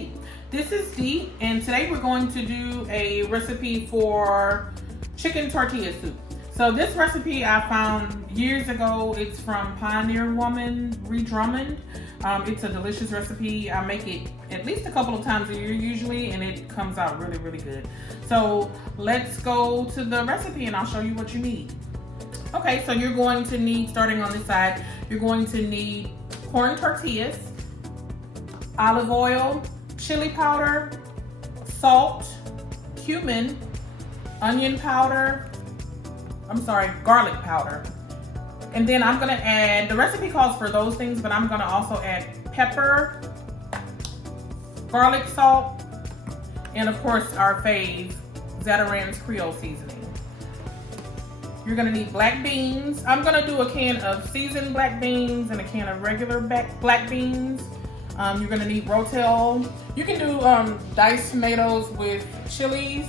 D. This is D, and today we're going to do a recipe for chicken tortilla soup. So this recipe I found years ago. It's from Pioneer Woman Ree Drummond. It's a delicious recipe. I make it at least a couple of times a year usually, and it comes out really, really good. So let's go to the recipe and I'll show you what you need. Okay, so you're going to need, starting on this side, you're going to need corn tortillas, olive oil, chili powder, salt, cumin, onion powder, garlic powder. And then I'm gonna add, the recipe calls for those things, but I'm gonna also add pepper, garlic salt, and of course our fave, Zatarain Creole seasoning. You're gonna need black beans. I'm gonna do a can of seasoned black beans and a can of regular black beans. You're gonna need Rotel. You can do diced tomatoes with chilies.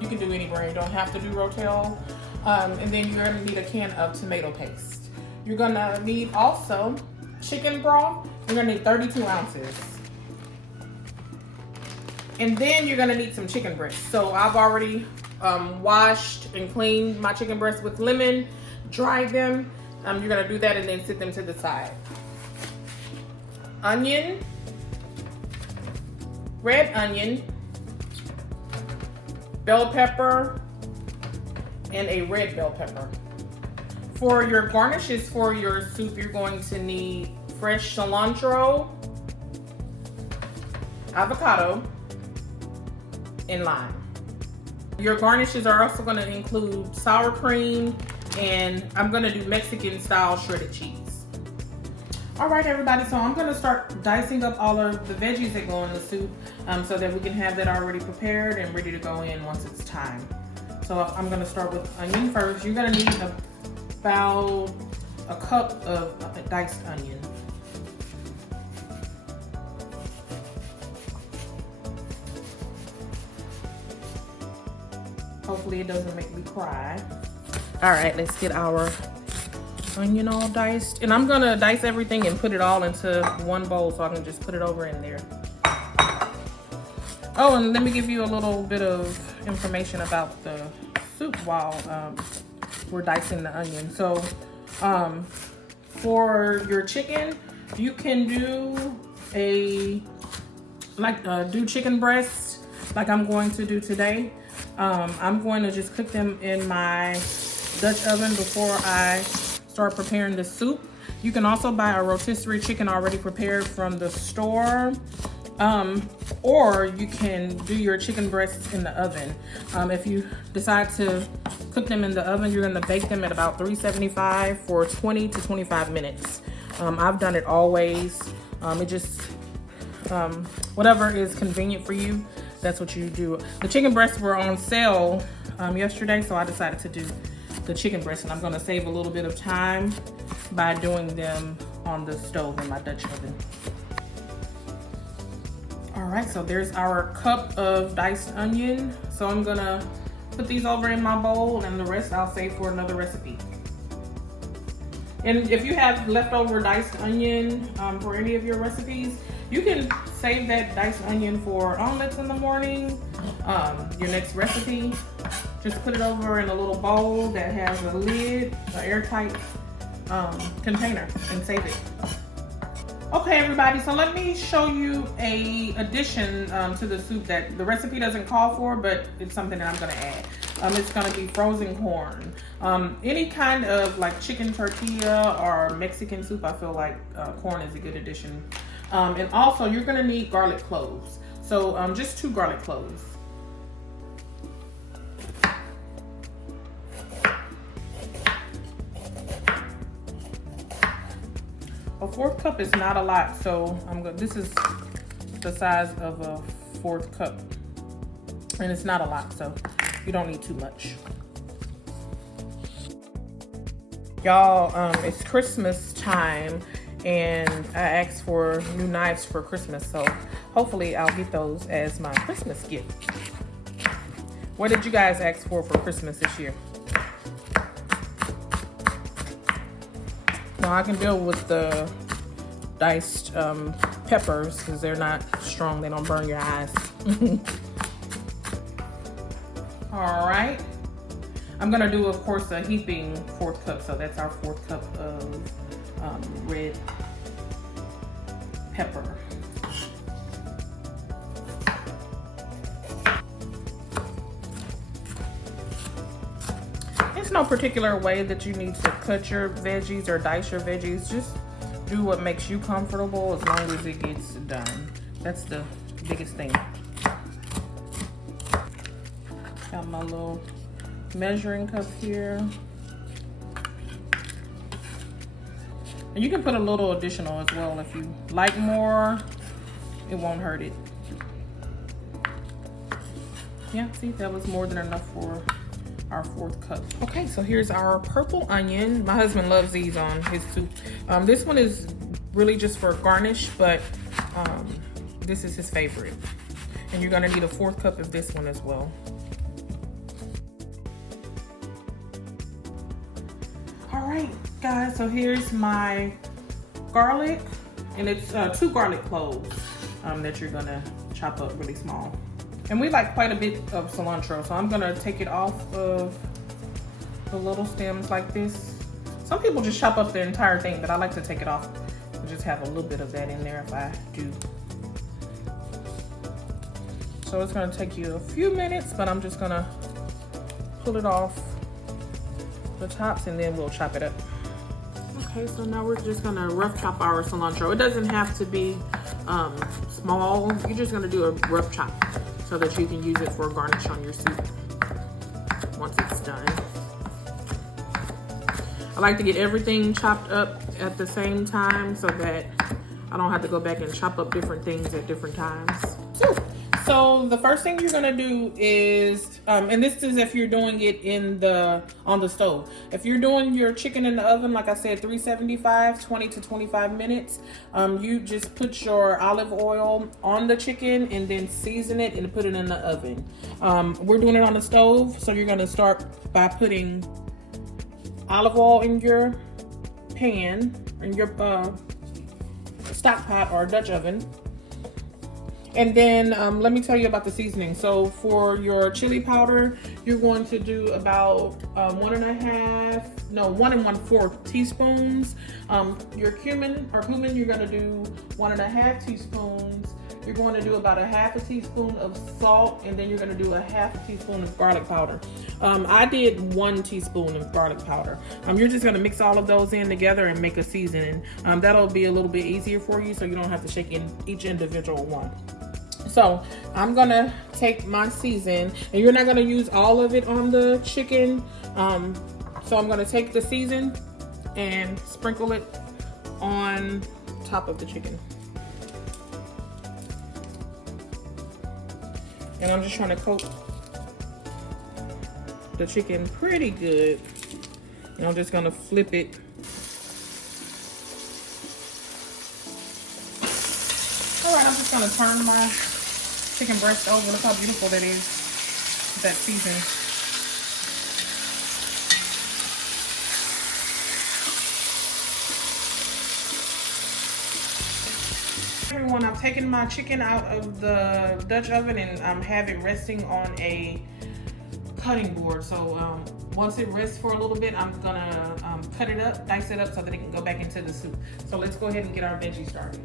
You can do any brand, you don't have to do Rotel. And then you're gonna need a can of tomato paste. You're gonna need also chicken broth. You're gonna need 32 ounces. And then you're gonna need some chicken breasts. So I've already washed and cleaned my chicken breasts with lemon, dried them. You're gonna do that and then set them to the side. Onion, red onion, bell pepper, and a red bell pepper. For your garnishes for your soup, you're going to need fresh cilantro, avocado, and lime. Your garnishes are also going to include sour cream, and I'm going to do Mexican style shredded cheese. All right, everybody, so I'm going to start dicing up all of the veggies that go in the soup so that we can have that already prepared and ready to go in once it's time. So I'm going to start with onion first. You're going to need about a cup of diced onion. Hopefully it doesn't make me cry. All right, let's get our onion all diced. And I'm going to dice everything and put it all into one bowl so I can just put it over in there. Oh, and let me give you a little bit of information about the soup while we're dicing the onion. So for your chicken, you can do do chicken breasts like I'm going to do today. I'm going to just cook them in my Dutch oven before I start preparing the soup. You can also buy a rotisserie chicken already prepared from the store. Or you can do your chicken breasts in the oven. If you decide to cook them in the oven, you're gonna bake them at about 375 for 20 to 25 minutes. I've done it always. It just, whatever is convenient for you, that's what you do. The chicken breasts were on sale yesterday, so I decided to do the chicken breast, and I'm gonna save a little bit of time by doing them on the stove in my Dutch oven. All right, so there's our cup of diced onion. So I'm gonna put these over in my bowl, and the rest I'll save for another recipe. And if you have leftover diced onion for any of your recipes, you can save that diced onion for omelets in the morning, your next recipe. Just put it over in a little bowl that has a lid, an airtight container, and save it. Okay, everybody, so let me show you a addition to the soup that the recipe doesn't call for, but it's something that I'm gonna add. It's gonna be frozen corn. Any kind of like chicken tortilla or Mexican soup, I feel like corn is a good addition. And also you're gonna need garlic cloves. So just 2 garlic cloves. A 1/4 cup is not a lot, so this is the size of a 1/4 cup, and it's not a lot, so you don't need too much. Y'all, it's Christmas time, and I asked for new knives for Christmas, so hopefully I'll get those as my Christmas gift. What did you guys ask for Christmas this year? Now I can deal with the diced peppers because they're not strong. They don't burn your eyes. All right. I'm gonna do, of course, a heaping 4th cup. So that's our 4th cup of red pepper. There's no particular way that you need to cut your veggies or dice your veggies. Just do what makes you comfortable as long as it gets done. That's the biggest thing. Got my little measuring cup here. And you can put a little additional as well if you like more. It won't hurt it. Yeah, see, that was more than enough for our 4th cup. Okay, so here's our purple onion. My husband loves these on his soup. This one is really just for garnish, but this is his favorite. And you're gonna need a 4th cup of this one as well. All right, guys, so here's my garlic, and it's 2 garlic cloves that you're gonna chop up really small. And we like quite a bit of cilantro, so I'm gonna take it off of the little stems like this. Some people just chop up the entire thing, but I like to take it off and just have a little bit of that in there if I do. So it's gonna take you a few minutes, but I'm just gonna pull it off the tops and then we'll chop it up. Okay, so now we're just gonna rough chop our cilantro. It doesn't have to be small. You're just gonna do a rough chop so that you can use it for garnish on your soup once it's done. I like to get everything chopped up at the same time so that I don't have to go back and chop up different things at different times. So the first thing you're gonna do is, and this is if you're doing it on the stove. If you're doing your chicken in the oven, like I said, 375, 20 to 25 minutes, you just put your olive oil on the chicken and then season it and put it in the oven. We're doing it on the stove, so you're gonna start by putting olive oil in your pan, in your stock pot or Dutch oven. And then let me tell you about the seasoning. So for your chili powder, you're going to do about 1 1/4 teaspoons. Your cumin, you're going to do 1½ teaspoons. You're going to do about 1/2 teaspoon of salt, and then you're going to do 1/2 teaspoon of garlic powder. I did 1 teaspoon of garlic powder. You're just going to mix all of those in together and make a seasoning. That'll be a little bit easier for you, so you don't have to shake in each individual one. So I'm gonna take my season, and you're not gonna use all of it on the chicken. So I'm gonna take the season and sprinkle it on top of the chicken. And I'm just trying to coat the chicken pretty good. And I'm just gonna flip it. All right, I'm just gonna turn my chicken breast over. Look how beautiful that is, that season. Everyone, I've taken my chicken out of the Dutch oven and have it resting on a cutting board. So once it rests for a little bit, I'm gonna cut it up, dice it up so that it can go back into the soup. So let's go ahead and get our veggies started.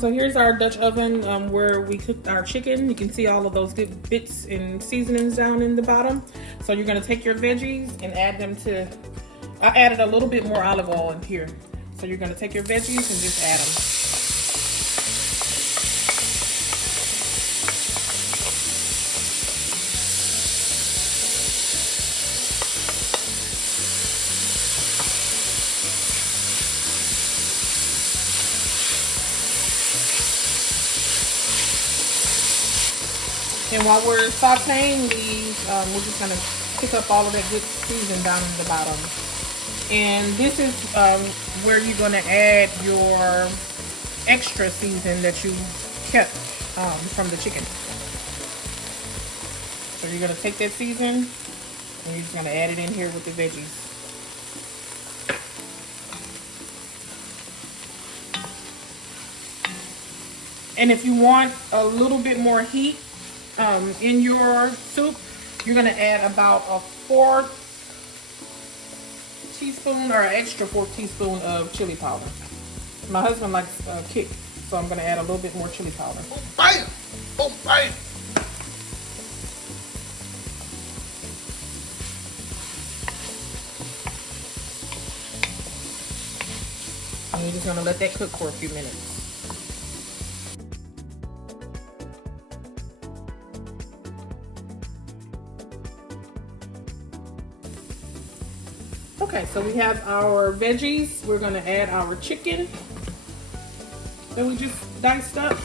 So here's our Dutch oven where we cooked our chicken. You can see all of those good bits and seasonings down in the bottom. So you're gonna take your veggies and add them to, I added a little bit more olive oil in here. So you're gonna take your veggies and just add them. And while we're sauteing these, we're just gonna pick up all of that good season down in the bottom. And this is where you're gonna add your extra season that you kept from the chicken. So you're gonna take that season and you're just gonna add it in here with the veggies. And if you want a little bit more heat in your soup, you're gonna add about a 4th teaspoon or an extra 4th teaspoon of chili powder. My husband likes kick, so I'm gonna add a little bit more chili powder. Oh, bam! Oh, bam! And you're just gonna let that cook for a few minutes. Okay, so we have our veggies. We're gonna add our chicken that we just diced up.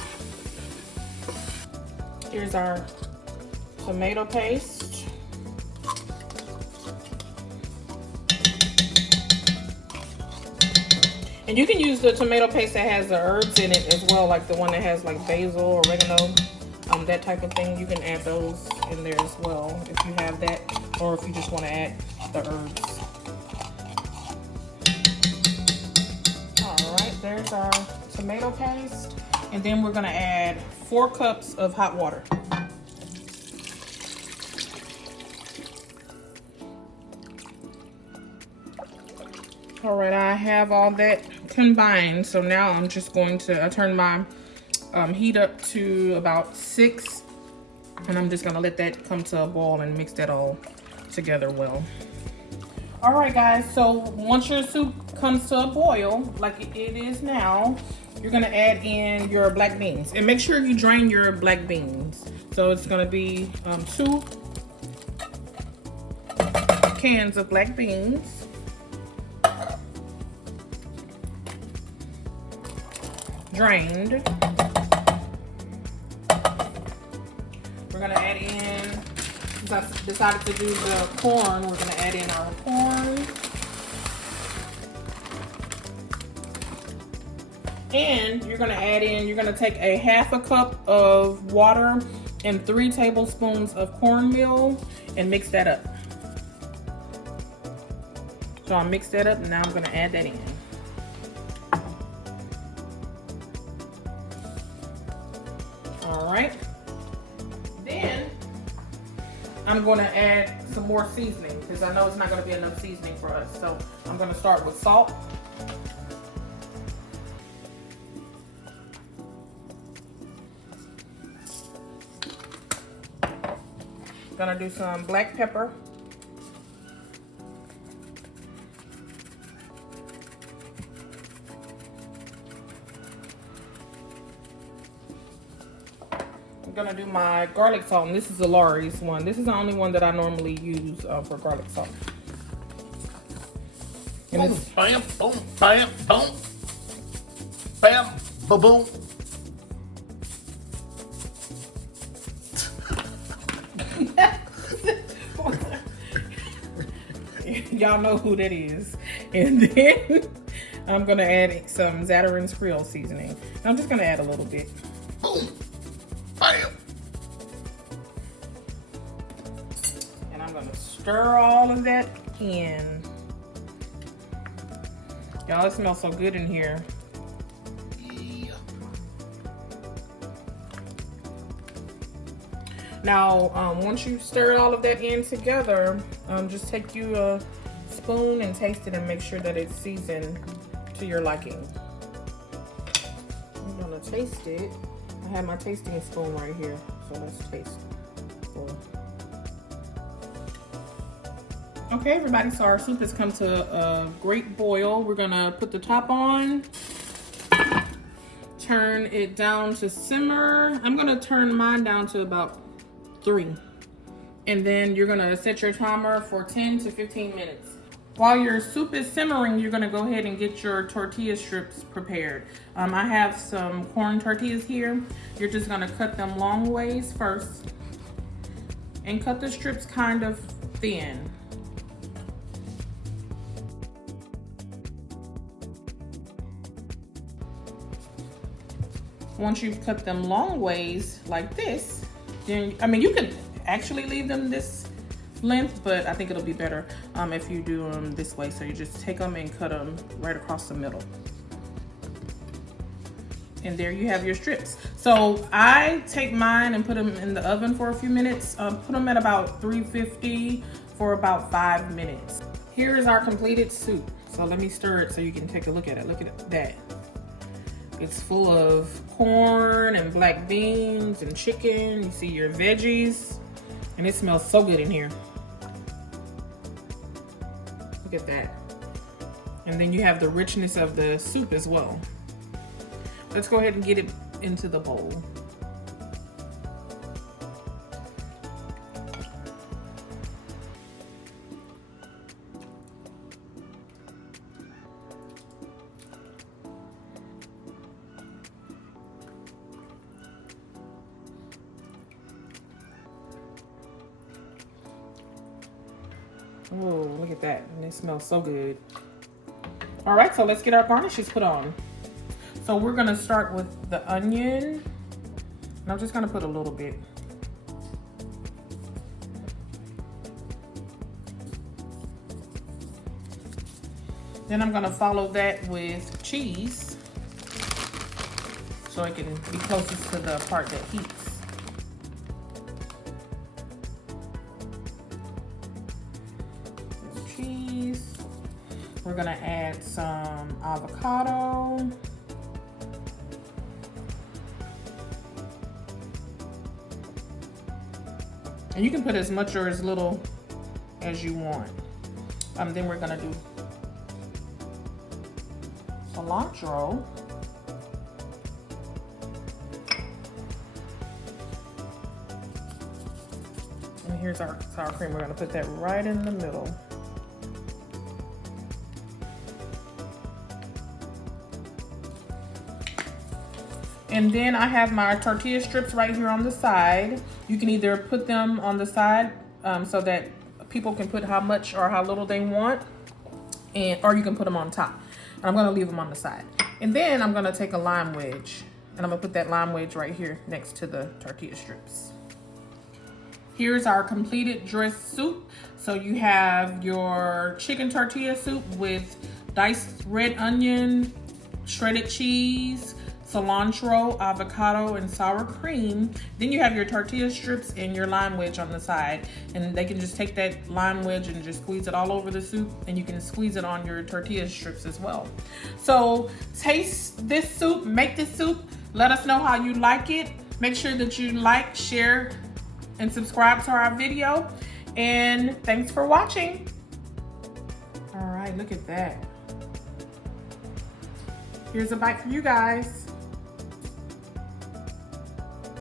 Here's our tomato paste. And you can use the tomato paste that has the herbs in it as well, like the one that has like basil, oregano, that type of thing. You can add those in there as well if you have that, or if you just want to add the herbs. All right, there's our tomato paste. And then we're gonna add 4 cups of hot water. All right, I have all that combined. So now I'm just going to turn my heat up to about 6. And I'm just gonna let that come to a boil and mix that all together well. All right, guys, so once your soup comes to a boil, like it is now, you're gonna add in your black beans. And make sure you drain your black beans. So it's gonna be 2 cans of black beans. Drained. We're gonna add in, since I decided to do the corn, we're gonna add in our corn. And you're gonna add in, you're gonna take a 1/2 cup of water and 3 tablespoons of cornmeal and mix that up. So I'll mix that up and now I'm gonna add that in. All right. Then I'm gonna add some more seasoning because I know it's not gonna be enough seasoning for us. So I'm gonna start with salt. Gonna do some black pepper. I'm gonna do my garlic salt, and this is the Lawry's one. This is the only one that I normally use for garlic salt. And Boom, bam, boom, bam, boom, bam, ba-boom. Y'all know who that is. And then I'm gonna add some Zatarain Creole seasoning. I'm just gonna add a little bit. Boom, bam. And I'm gonna stir all of that in. Y'all, it smells so good in here. Yeah. Now, once you stir all of that in together, just take you a spoon and taste it and make sure that it's seasoned to your liking. I'm gonna taste it. I have my tasting spoon right here, so let's taste. Okay, everybody, so our soup has come to a great boil. We're gonna put the top on, turn it down to simmer. I'm gonna turn mine down to about 3. And then you're gonna set your timer for 10 to 15 minutes. While your soup is simmering, you're gonna go ahead and get your tortilla strips prepared. I have some corn tortillas here. You're just gonna cut them long ways first and cut the strips kind of thin. Once you've cut them long ways like this, then, I mean, you could actually leave them this length, but I think it'll be better if you do them this way. So you just take them and cut them right across the middle. And there you have your strips. So I take mine and put them in the oven for a few minutes. Put them at about 350 for about 5 minutes. Here is our completed soup. So let me stir it so you can take a look at it. Look at that. It's full of corn and black beans and chicken. You see your veggies. And it smells so good in here. Look at that. And then you have the richness of the soup as well. Let's go ahead and get it into the bowl. Oh, look at that. And it smells so good. All right, so let's get our garnishes put on. So we're gonna start with the onion. And I'm just gonna put a little bit. Then I'm gonna follow that with cheese, so it can be closest to the part that heats. Cheese. We're gonna add some avocado. And you can put as much or as little as you want. Then we're gonna do cilantro. And here's our sour cream. We're gonna put that right in the middle. And then I have my tortilla strips right here on the side. You can either put them on the side so that people can put how much or how little they want, or you can put them on top. And I'm gonna leave them on the side. And then I'm gonna take a lime wedge, and I'm gonna put that lime wedge right here next to the tortilla strips. Here's our completed dressed soup. So you have your chicken tortilla soup with diced red onion, shredded cheese, cilantro, avocado, and sour cream. Then you have your tortilla strips and your lime wedge on the side. And they can just take that lime wedge and just squeeze it all over the soup, and you can squeeze it on your tortilla strips as well. So taste this soup, make this soup. Let us know how you like it. Make sure that you like, share, and subscribe to our video. And thanks for watching. All right, look at that. Here's a bite for you guys.